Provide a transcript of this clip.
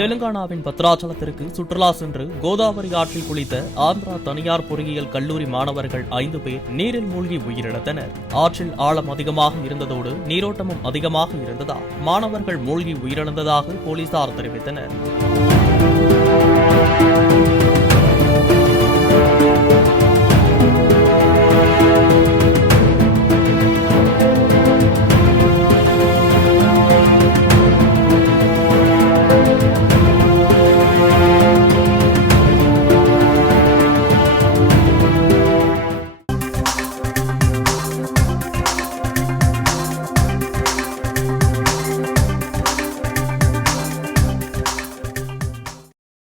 தெலுங்கானாவின் பத்ராச்சலத்திற்கு சுற்றுலா சென்று கோதாவரி ஆற்றில் குளித்த ஆந்திரா தனியார் பொறியியல் கல்லூரி மாணவர்கள் 5 பேர் நீரில் மூழ்கி உயிரிழந்தனர். ஆற்றில் ஆழம் அதிகமாக இருந்ததோடு நீரோட்டமும் அதிகமாக இருந்ததால் மாணவர்கள் மூழ்கி உயிரிழந்ததாக போலீசார் தெரிவித்தனர்.